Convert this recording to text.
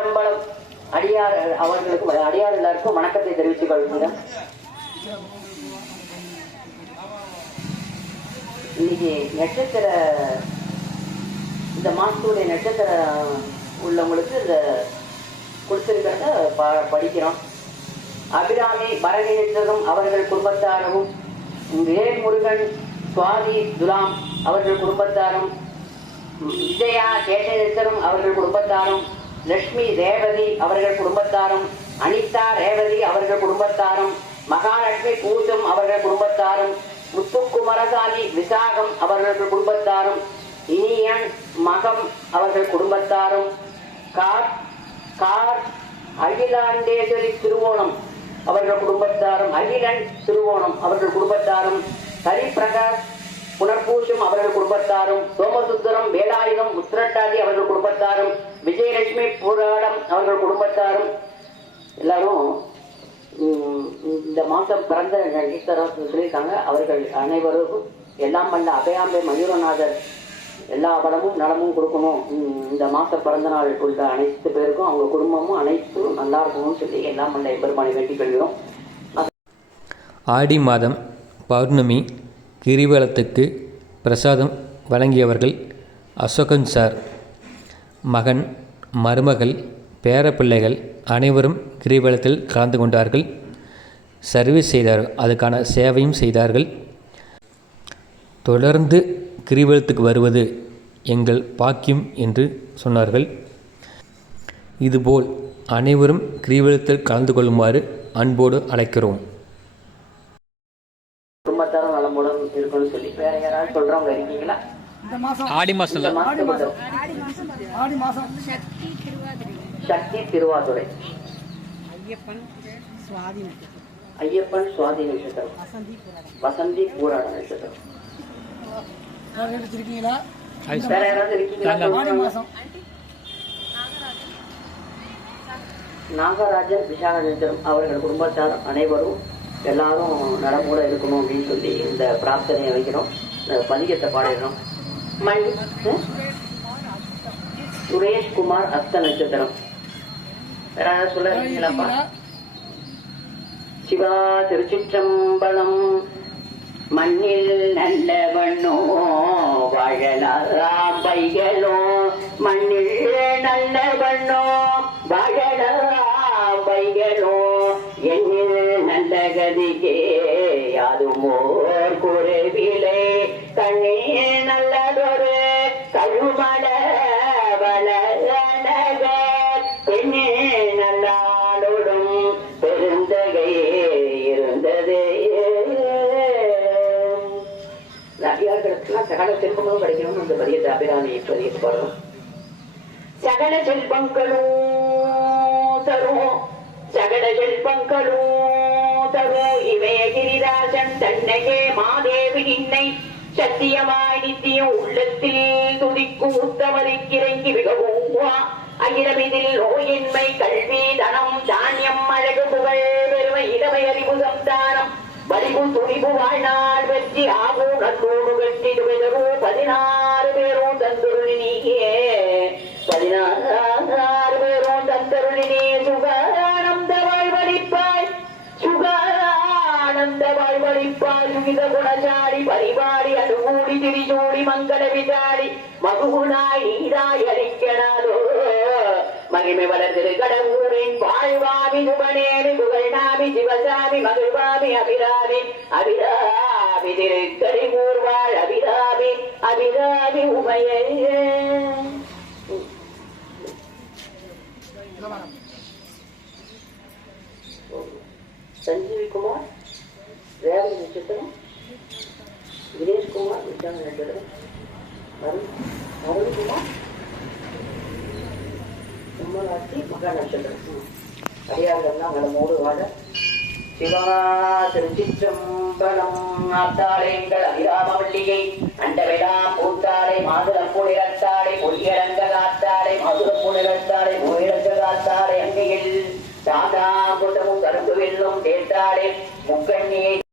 திருச்சிற்றம்பலம் அடியார் அவர்களுக்கு அடியார் எல்லாருக்கும் வணக்கத்தை தெரிவித்துக் கொள்கிறேன். இன்னைக்கு நட்சத்திர இந்த மாசத்துடைய நட்சத்திரம் உள்ளவங்களுக்கு இந்த கொடுத்திருக்கிறத ப படிக்கிறோம். அபிராமி பரணி அவர்கள் குடும்பத்தாரும் வேல்முருகன் சுவாதி துலாம் அவர்கள் குடும்பத்தாரும் விஜயா சேஷநேஸ்வரம் அவர்கள் குடும்பத்தாரும் லட்சுமி ரேவதி அவர்கள் குடும்பத்தாரும் அனிதா ரேவதி அவர்கள் குடும்பத்தாரும் மகாலட்சுமி பூஜம் அவர்கள் குடும்பத்தாரும் முத்துக்குமரசாமி விசாகம் அவர்கள் குடும்பத்தாரும் இனியன் மகம் அவர்கள் குடும்பத்தாரும் கார் கார் அகிலாண்டேஸ்வரி திருவோணம் அவர்கள் குடும்பத்தாரும் அகிலன் திருவோணம் அவர்கள் குடும்பத்தாரும் ஹரிபிரகாஷ் புனர்பூஷம் அவர்கள் குடும்பத்தாரும் சோமசுந்தரம் வேலாயுதம் உத்திரட்டாதி அவர்கள் குடும்பத்தாரும் விஜயலட்சுமி போராடம் அவர்கள் குடும்பத்தாரும் எல்லாரும் இந்த மாதம் பிறந்த நட்சத்திரம் சொல்லியிருக்காங்க அவர்கள் அனைவருக்கும் எல்லாம் வல்ல அபயாம்பை மயூரநாதர் எல்லா வளமும் நலமும் கொடுக்கணும். இந்த மாதம் பிறந்த நாள் உள்ள அனைத்து பேருக்கும் அவங்க குடும்பமும் அனைத்தும் நல்லா இருக்கணும்னு சொல்லி எல்லாம் வல்ல எம்பெருமானை வேண்டிக் கொள்கிறோம். ஆடி மாதம் பௌர்ணமி கிரிவலத்துக்கு பிரசாதம் வழங்கியவர்கள் அசோகன் சார். மகன் மருமகள் பேரப்பிள்ளைகள் அனைவரும் கிரிவலத்தில் கலந்து கொண்டார்கள். சர்வீஸ் செய்தார்கள் அதுக்கான சேவையும் செய்தார்கள். தொடர்ந்து கிரிவலத்துக்கு வருவது எங்கள் பாக்கியம் என்று சொன்னார்கள். இதுபோல் அனைவரும் கிரிவலத்தில் கலந்து கொள்ளுமாறு அன்போடு அழைக்கிறோம். குடும்பத்தாரும் நலமுடன் இருக்கணும்னு சொல்லி வேற யாராவது சொல்கிறவங்க இருக்கீங்களா? ஆடி மாசம். ஆடி மாசம். சக்தி திருவாதுரை. ஐயப்பன் சுவாதி நட்சத்திரம். ஐயப்பன் சுவாதி நட்சத்திரம். வசந்தி பூராட நட்சத்திரம். எடுத்திருக்கீங்களா? வேற யாராவது இருக்கீங்களா? நாகராஜன் விசாக நட்சத்திரம். அவர்கள் குடும்பத்தார் அனைவரும் எல்லாரும் நலமோட இருக்கணும் அப்படின்னு சொல்லி இந்த பிரார்த்தனையை வைக்கிறோம். இந்த பதிகத்தை பாடிடுறோம். மண் சுரேஷ்குமார் அஸ்த நட்சத்திரம். வேற யாராவது சொல்ல சிவா திருச்சிற்றம்பலம் மண்ணில் நல்லவண்ணோ வாழலாம் பைகளோ மண்ணில் நல்லவண்ணோ வாழலாம் பைகளோ எண்ணில் நல்ல கதிகே அதுமோர் குறைவில கழுமல வளநகர் பெண்ணே நல்லாடோடும் பெருந்தகை இருந்ததே நடிகார்களுக்கெல்லாம் சகல செல்வங்களும் கிடைக்கணும்னு இந்த பதியத்தை அபிராமி பதியத்து பாடணும் சகல செல்வங்களும் தரும் சகல செல்வங்களும் தரும் தன்னையே மாதேவி நின்னை சத்தியமாய் நித்தியம் உள்ளத்தில் துதிக்கும் உத்தமருக்கு கிறங்கி மிகவும் அகிலமிதில் நோயின்மை கல்வி தனம் தானியம் அழகு புகழ் பெருமை இளமை அறிவு சந்தானம் வலிவு துணிவு வாழ்நாள் வெற்றி ஆகும் நன்னூடு வெற்றிடு பெறவோ பதினாறு பேரும் தந்துருளி நீயே. பதினாறு பேரும் தந்தருளி நீ. சுகானந்த வாழ்வழிப்பாய். சுகானந்த வாழ்வழிப்பாய். சுகித குணசாரி பரிபாடி அனுகூடி திரிசூடி மங்கள விசாரி மகுகுணாய் நீராய் அளிக்கணாதோ மகிமை வளர்திரு கடவுரின் வாழ்வாமி சுபனேமி புகழ்நாமி சிவசாமி மகிழ்வாமி அபிராமி அபிராமி திருக்கடி ஊர்வாழ் அபிராமி அபிராமி உமையே சஞ்சீவி குமார் ரேவதி நட்சத்திரம் தினேஷ் குமார் விசாக நட்சத்திரம் அருண் மகா நட்சத்திரம். அடியார்கள்லாம் நலமோடு வாழ. சிவா திருச்சிற்றம்பலம் ஆத்தாளைங்கள் அபிராமவல்லியை அண்டவெல்லாம் பூத்தாளை மாதுளம் புனிரத்தாளை பொய்யரங்க